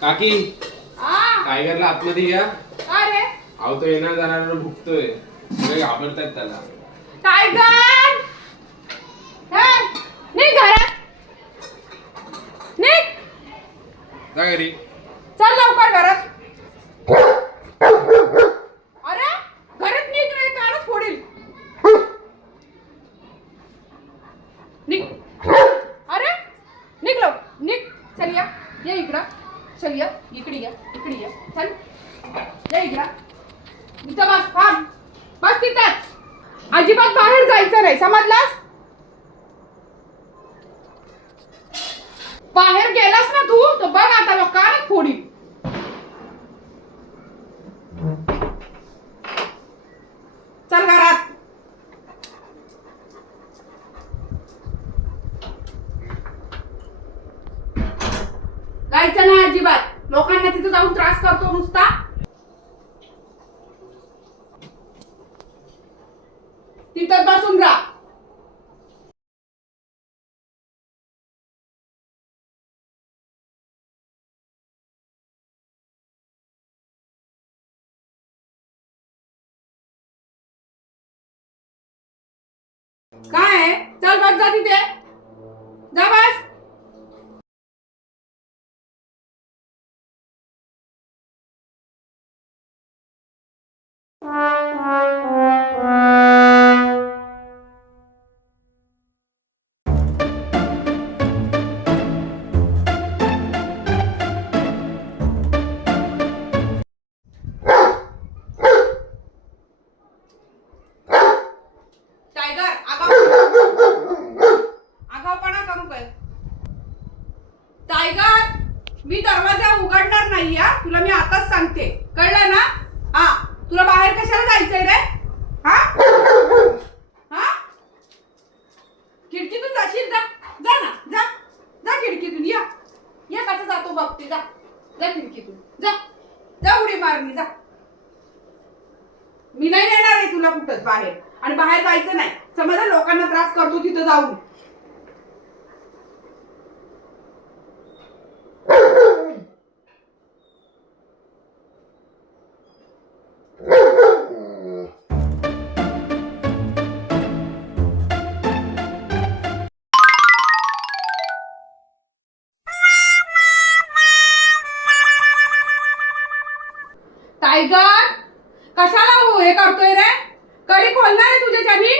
काकी आ टायगरला आतमध्ये घ्या. काय रे अहो तो येणार जाणार भुकतोय, सगळे घाबरतायत त्याला. टायगर हे निघ घरात निघ जा घरी. चल लवकर घरात. अरे घरात निघ रे कानच फोडील. निघ अरे निघ लो निघ. चल या ये इकडं. चल या इकडे या इकडे या. चल या इकडं. इथं बस थांब बस तिथंच. अजिबात बाहेर जायचं नाही समजलास. बाहेर गेलास ना तू तर बघ आता बघ कानच फोडील. चल घरात. जायचं नाही अजिबात. लोकांना तिथे जाऊन त्रास करतो नुसता. तिथं बसून राहा. काय आहे? चल बस जा तिथे. जा बस. टायगर आगाऊपणा करू काय. टायगर मी दरवाजा उघडणार नाही हा तुला मी आताच सांगते कळलं ना. हा तुला बाहेर कशाला जायचंय रे. हा हा खिडकीतून जाशील. जा जा ना जा जा खिडकीतून या. ये कसं जातो बघते. जा जा खिडकीतून जा जा उडी मार मी जा. मी नाही येणार आहे तुला कुठंच बाहेर. आणि बाहेर जायचं नाही समजा. लोकांना त्रास करतो तिथं जाऊन. टायगर कशाला हे करतोय रे. कडी खोलणार आहे तुझ्याच्यानी.